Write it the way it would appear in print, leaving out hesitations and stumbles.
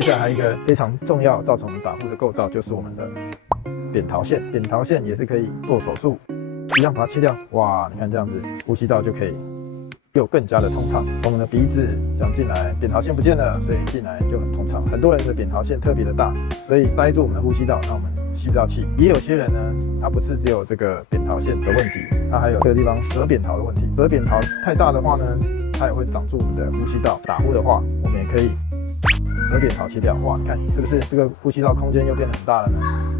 接下来还有一个非常重要造成我们打呼的构造，就是我们的扁桃腺。扁桃腺也是可以做手术，一样把它切掉。哇，你看这样子，呼吸道就可以又更加的通畅。我们的鼻子想进来，扁桃腺不见了，所以进来就很通畅。很多人的扁桃腺特别的大，所以塞住我们的呼吸道，让我们吸不到气。也有些人呢，他不是只有这个扁桃腺的问题，他还有这个地方舌扁桃的问题。舌扁桃太大的话呢，它也会挡住我们的呼吸道。打呼的话，我们也可以舌扁桃切掉。哇，你看是不是这个呼吸道空间又变得很大了呢？